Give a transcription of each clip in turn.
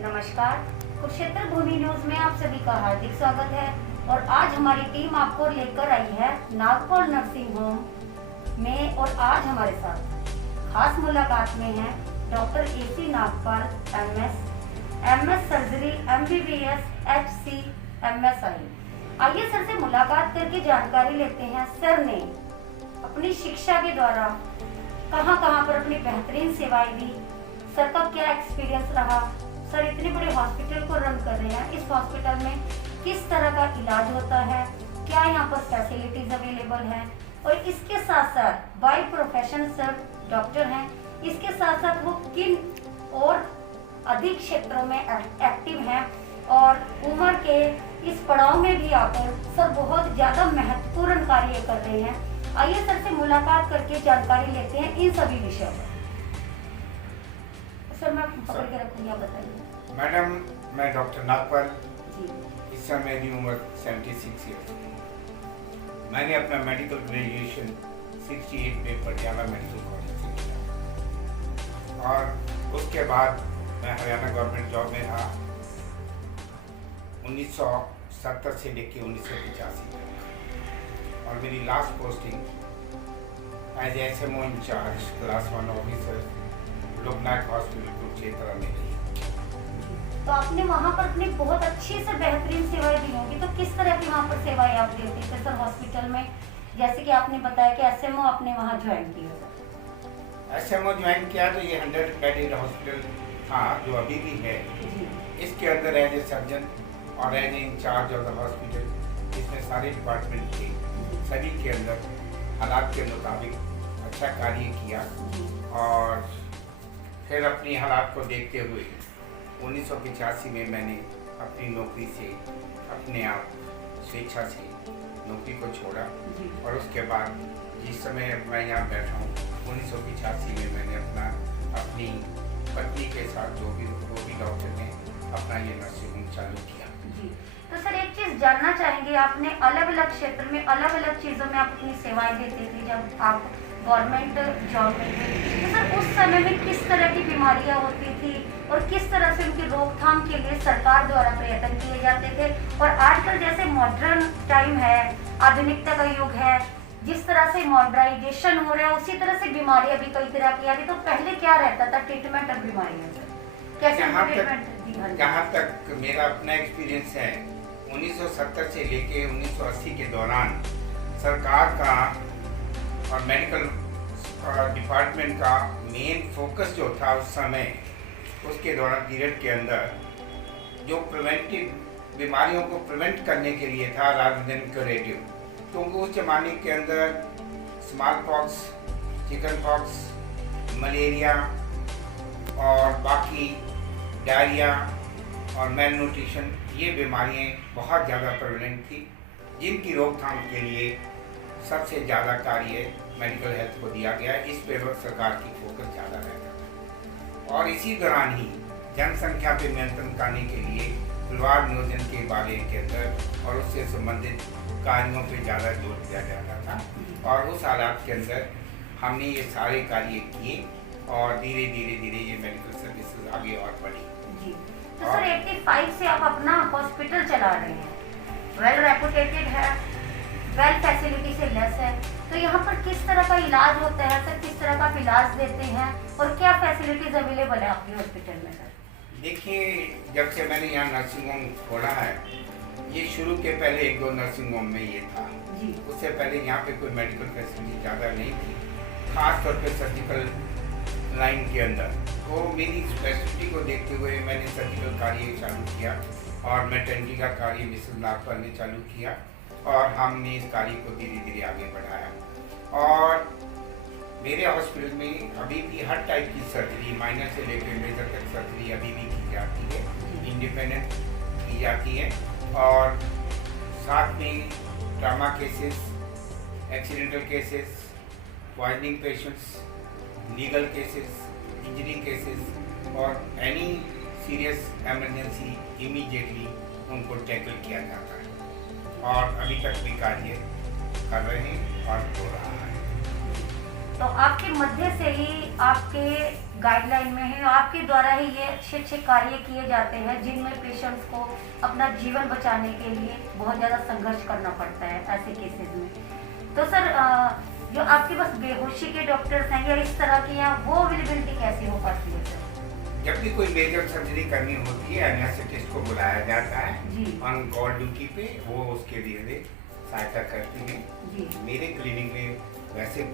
नमस्कार, कुरुक्षेत्र भूमि न्यूज में आप सभी का हार्दिक स्वागत है। और आज हमारी टीम आपको लेकर आई है नागपुर नर्सिंग होम में। और आज हमारे साथ खास मुलाकात में है doctor AC Nagpal MS surgery MBBS HC MSI। आइए सर से मुलाकात करके जानकारी लेते हैं। सर ने अपनी शिक्षा के द्वारा कहां पर अपनी बेहतरीन सेवाएं दी, सर का क्या एक्सपीरियंस रहा, सर इतने बड़े हॉस्पिटल को रन कर रहे हैं, इस हॉस्पिटल में किस तरह का इलाज होता है, क्या यहाँ पर फैसिलिटीज अवेलेबल है, और इसके साथ साथ बाय प्रोफेशन सर डॉक्टर हैं, इसके साथ साथ वो किन और अधिक क्षेत्रों में एक्टिव हैं और उम्र के इस पड़ाव में भी आकर सर बहुत ज्यादा महत्वपूर्ण कार्य कर रहे हैं। आइए सर से मुलाकात करके जानकारी लेते हैं इन सभी विषयों पर। सर मैं पकड़ के रखूंगी, आप बताइए। मैडम, मैं डॉक्टर नागपाल, जी इस समय मेरी उम्र 76 ईयर्स। मैंने अपना मेडिकल ग्रेजुएशन 68 में पटियाला मेडिकल कॉलेज से किया और उसके बाद मैं हरियाणा गवर्नमेंट जॉब में रहा 1970 से लेकर 1985 तक। और मेरी last posting as SMO in charge class 1 officer Loknayak hospital Kurukshetra में रही। तो आपने वहाँ पर अपनी बहुत अच्छी से बेहतरीन सेवाएं दी होंगी। तो किस तरह की वहाँ पर सेवाएं आप देते थे सर हॉस्पिटल में? जैसे कि आपने बताया कि SMO आपने वहाँ ज्वाइन किया। SMO ज्वाइन किया तो ये 100 बेडेड हॉस्पिटल था जो अभी भी है। इसके अंदर एज ए सर्जन और as a in-charge of the hospital इसमें सारे डिपार्टमेंट थे। सभी के अंदर हालात के मुताबिक अच्छा कार्य किया और फिर अपनी हालात को देखते हुए 1985 में मैंने अपनी नौकरी से अपने आप स्वेच्छा से नौकरी को छोड़ा। और उसके बाद जिस समय मैं यहाँ बैठा हूँ 1985 में मैंने अपनी पत्नी के साथ जो भी डॉक्टर ने अपना ये नर्सिंग होम चालू किया। जी, तो सर एक चीज जानना चाहेंगे, आपने अलग अलग क्षेत्र में अलग अलग चीजों में आप अपनी सेवाएं देते थे जब आप गवर्नमेंट जॉब में थे। तो सर उस समय में किस तरह की बीमारियां होती थी और किस तरह से उनकी रोकथाम के लिए सरकार द्वारा प्रयत्न किए जाते थे? और आजकल जैसे मॉडर्न टाइम है, आधुनिकता का युग है, जिस तरह से मॉडर्नाइजेशन हो रहा है उसी तरह से बीमारियां भी कई तरह की आ रही। तो पहले क्या रहता था ट्रीटमेंट और बीमारियां, कैसे? जहाँ तक मेरा अपना एक्सपीरियंस है 1970 से लेके 1980 के दौरान सरकार का और मेडिकल डिपार्टमेंट का मेन फोकस जो था उस समय, उसके दौरान पीरियड के अंदर जो प्रिवेंटिव बीमारियों को प्रिवेंट करने के लिए था रादर देन क्यूरेटिव। तो उस जमाने के अंदर small pox, chicken pox, malaria और बाकी डायरिया और मेल न्यूट्रिशन, ये बीमारियाँ बहुत ज़्यादा प्रेवलेंट थी, जिनकी रोकथाम के लिए सबसे ज़्यादा कार्य मेडिकल हेल्थ को दिया गया। इस पर सरकार की फोकस ज़्यादा रहता था। और इसी दौरान ही जनसंख्या पे नियंत्रण करने के लिए परिवार नियोजन के बारे के अंदर और उससे संबंधित कार्यों पे ज़्यादा जोर दिया जाता था। और उस हालात के अंदर हमने ये सारे कार्य किए और धीरे धीरे ये मेडिकल सर्विसेज आगे और बढ़ी। जी, तो सर 85 से आप अपना हॉस्पिटल चला रहे हैं, वेल रेपुटेटेड है, वेल फैसिलिटी से लेस है। तो यहाँ पर किस तरह का इलाज होता है सर, किस तरह का इलाज देते हैं और क्या फैसिलिटीज अवेलेबल है आपके हॉस्पिटल में सर? देखिए, जब से मैंने यहाँ नर्सिंग होम खोला है, ये शुरू के पहले 1-2 नर्सिंग होम में ये था। उससे पहले यहाँ पे कोई मेडिकल फैसिलिटी ज़्यादा नहीं थी, खास तौर पे सर्जिकल लाइन के अंदर। तो मेरी स्पेशलिटी को देखते हुए मैंने सर्जिकल कार्य चालू किया और मैटरनिटी का कार्य मिसेस नागपाल ने चालू किया और हमने इस कार्य को धीरे धीरे आगे बढ़ाया। और मेरे हॉस्पिटल में अभी भी हर टाइप की सर्जरी, माइनर से लेकर मेजर तक सर्जरी अभी भी की जाती है, इंडिपेंडेंट की जाती है। और साथ में trauma cases, accidental cases, poisoning patients, legal cases, injury cases और एनी सीरियस इमरजेंसी इमीडिएटली उनको टैकल किया जाता है। और अभी तक भी कार्य कर रहे हैं और हो रहा है। तो आपके मध्य से ही आपके गाइडलाइन में ही, आपके द्वारा ही ये अच्छे कार्य किए जाते हैं जिनमें पेशेंट्स को अपना जीवन बचाने के लिए बहुत ज़्यादा संघर्ष करना पड़ता है ऐसे केसेस में। तो सर जो आपके पास बेहोशी के डॉक्टर्स हैं या इस तरह की हैं, वो अवेलेबिलिटी कैसी हो पाती है सर? जब भी कोई मेजर सर्जरी करनी होती है एनेस्थेटिस्ट को बुलाया जाता है ऑन कॉल ड्यूटी पे, वो उसके लिए सहायता करती है। मेरे क्लिनिक में वैसे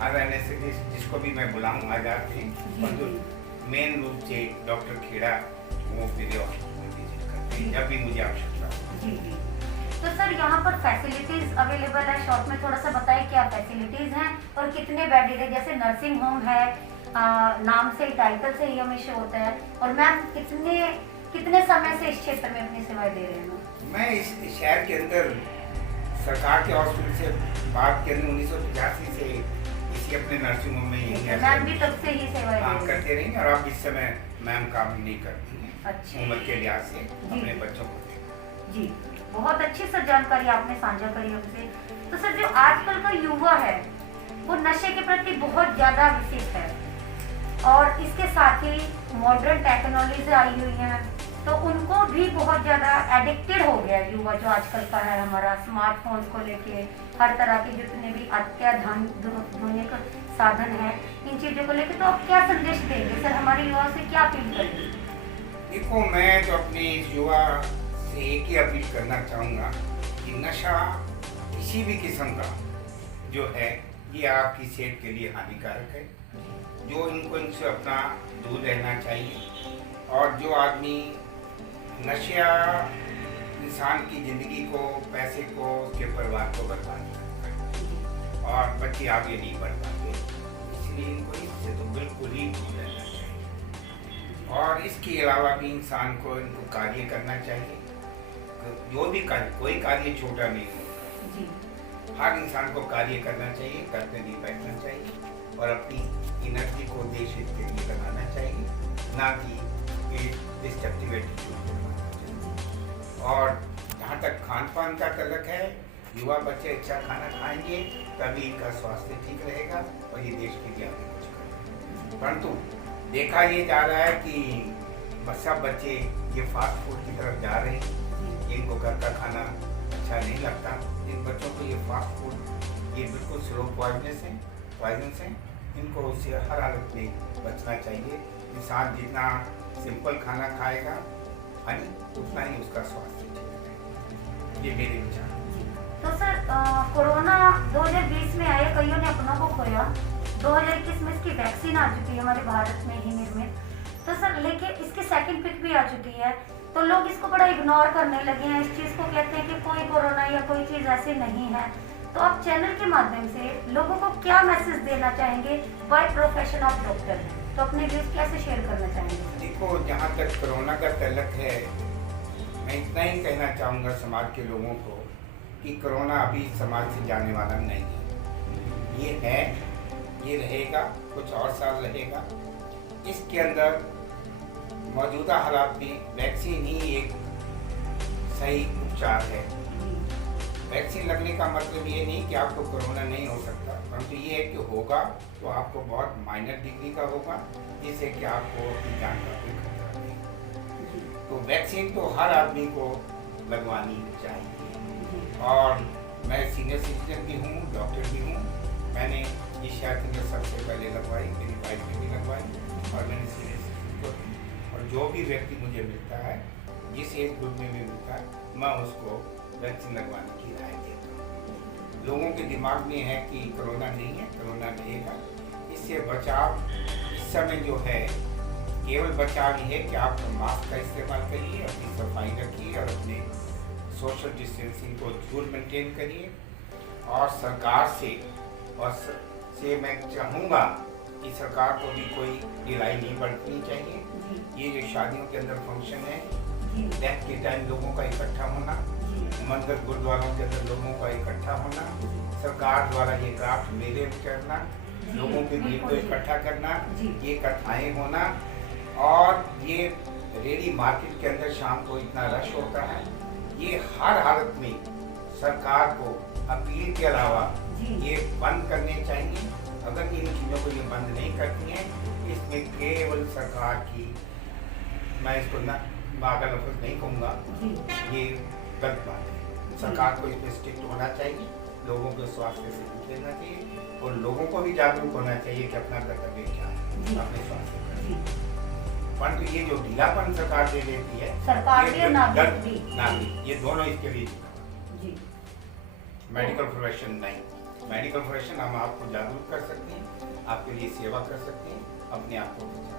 हर एनेस्थेटिस्ट जिसको भी मैं बुलाऊं आ जाते हैं, परंतु मेन रूप से डॉक्टर खेड़ा वो मेरे हॉस्पिटल में विजिट करते हैं जब भी मुझे आवश्यकता हो। तो सर यहाँ पर फैसिलिटीज अवेलेबल है, शॉर्ट में थोड़ा सा बताइए क्या फैसिलिटीज हैं और कितने बेडेड है? जैसे नर्सिंग होम है, नाम से ही, टाइटल से ही हमें शो होता है। और मैम कितने समय से इस क्षेत्र में अपनी सेवाएं दे रहे हैं? मैं इस शहर के अंदर सरकार के हॉस्पिटल से बात करें 1985 से इसी अपने नर्सिंग होम में यही मैम भी तब से ही सेवाएं करते रहेंगे। और अब इस समय मैम काम नहीं करती हैं, अच्छा, उम्र के लिहाज से अपने बच्चों को। जी, बहुत अच्छी सर जानकारी आपने साझा करी हमसे। तो सर जो आजकल का युवा है वो नशे के प्रति बहुत ज्यादा विकसित है और इसके साथ ही मॉडर्न टेक्नोलॉजी आई हुई है, तो उनको भी बहुत ज्यादा एडिक्टेड हो गया युवा जो आजकल का है हमारा, स्मार्टफोन को लेके, हर तरह के जितने भी अत्याधुनिक साधन है इन चीजों को लेके। तो आप क्या संदेश देंगे सर, हमारे युवा से क्या अपील करेंगे? देखो, मैं तो अपने युवा से एक ही अपील करना चाहूँगा कि नशा किसी भी किस्म का जो है ये आपकी सेहत के लिए हानिकारक है, जो इनसे अपना दूर रहना चाहिए। और जो आदमी नशा इंसान की ज़िंदगी को, पैसे को, उसके परिवार को बर्बाद करता है और बच्चे आगे नहीं बढ़ पाते, इसलिए इनको इससे तो बिल्कुल ही दूर रहना चाहिए। और इसके अलावा भी इंसान को इनको कार्य करना चाहिए, जो भी कार्य, कोई कार्य छोटा नहीं होता, हर इंसान को कार्य करना चाहिए, करते नहीं बैठना चाहिए और अपनी एनर्जी को देश हित के लिए लगाना चाहिए, ना कि डिस्ट्रक्टिव एटीट्यूड को लगाना चाहिए। और जहाँ तक खान पान का तल्लक है, युवा बच्चे अच्छा खाना खाएंगे तभी इनका स्वास्थ्य ठीक रहेगा और ये देश के लिए आगे कुछ करेंगे। परंतु देखा ये जा रहा है कि सब बच्चे ये फास्ट फूड की तरफ जा रहे हैं, इनको घर का खाना अच्छा नहीं लगता। इन बच्चों को ये फास्ट फूड ये बिल्कुल स्लो पॉइजन है, इनको उससे हर हालत में बचना चाहिए। इंसान जितना सिंपल खाना खाएगा उतना ही उसका स्वास्थ्य ठीक रहेगा, ये मेरे विचार। तो सर कोरोना 2020 में आए, कईयों ने अपनों को खोया, 2021 में इसकी वैक्सीन आ चुकी है हमारे भारत में ही निर्मित। तो सर लेकिन इसकी सेकंड पिक भी आ चुकी है, तो लोग इसको बड़ा इग्नोर करने लगे हैं, इस चीज़ को कहते हैं कि कोई कोरोना या कोई चीज़ ऐसी नहीं है। तो आप चैनल के माध्यम से लोगों को क्या मैसेज देना चाहेंगे बाय प्रोफेशन ऑफ डॉक्टर, तो अपने व्यूज कैसे शेयर करना चाहेंगे? देखो, जहाँ तक कोरोना का तल्लक है, मैं इतना ही कहना चाहूँगा समाज के लोगों को कि कोरोना अभी समाज से जाने वाला नहीं है। ये रहेगा, कुछ और साल रहेगा। इसके अंदर मौजूदा हालात में वैक्सीन ही एक सही उपचार है। वैक्सीन लगने का मतलब ये नहीं कि आपको कोरोना नहीं हो सकता, परंतु ये है कि होगा तो आपको बहुत माइनर डिग्री का होगा, जिससे कि आपको अपनी जान का कोई खतरा नहीं। तो वैक्सीन तो हर आदमी को लगवानी चाहिए। और मैं सीनियर सिटीजन भी हूँ, डॉक्टर भी हूँ। मैंने इस शहर के अंदर सबसे पहले लगवाई, मेरी वाइफ ने भी लगवाई और मैंने सीनियर सिटीजन को, और जो भी व्यक्ति मुझे मिलता है, जिस एज ग्रुप में भी मिलता है, मैं उसको वैक्सीन लगवाने की राय देता हूँ। लोगों के दिमाग में है कि कोरोना नहीं है, कोरोना रहेगा। इससे बचाव इस समय जो है केवल बचाव ही है कि आप मास्क का इस्तेमाल करिए, अपनी सफाई रखिए और अपने सोशल डिस्टेंसिंग को जरूर मेंटेन करिए। और सरकार से मैं चाहूँगा कि सरकार को भी कोई ढिलाई नहीं बरतनी चाहिए। ये जो शादियों के अंदर फंक्शन है, डेथ के टाइम लोगों का इकट्ठा होना, मंदिर गुरुद्वारों के अंदर लोगों का इकट्ठा होना, सरकार द्वारा ये क्राफ्ट मेले करना, लोगों के भीड़ को इकट्ठा करना, ये कथाएं होना, और ये रेडी मार्केट के अंदर शाम को इतना रश होता है, ये हर हालत में सरकार को अपील के अलावा ये बंद करने चाहिए। अगर इन चीज़ों को ये बंद नहीं करती हैं, इसमें केवल सरकार की, मैं इसको ना बागा लफ्ज़ नहीं कहूँगा, ये गलत बात है। सरकार को इस पर स्ट्रिक्ट होना चाहिए, लोगों के स्वास्थ्य से दूर रहना चाहिए और लोगों को भी जागरूक होना चाहिए कि अपना कर्तव्य क्या है अपने स्वास्थ्य का। परंतु ये जो ढीलापन सरकार दे देती है, सरकार भी और नागरिक भी, नागरिक ये दोनों इसके लिए जी। मेडिकल प्रोफेशन नहीं, मेडिकल प्रोफेशन हम आपको जागरूक कर सकते हैं, आपके लिए सेवा कर सकते हैं, अपने आप को बचा।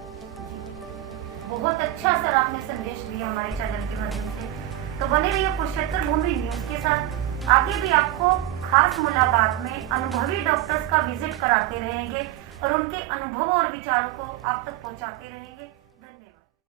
बहुत अच्छा सर आपने संदेश दिया हमारे चैनल के माध्यम से। तो बने रहिए कुरुक्षेत्र भूमि न्यूज के साथ। आगे भी आपको खास मुलाकात में अनुभवी डॉक्टर्स का विजिट कराते रहेंगे और उनके अनुभवों और विचारों को आप तक पहुंचाते रहेंगे।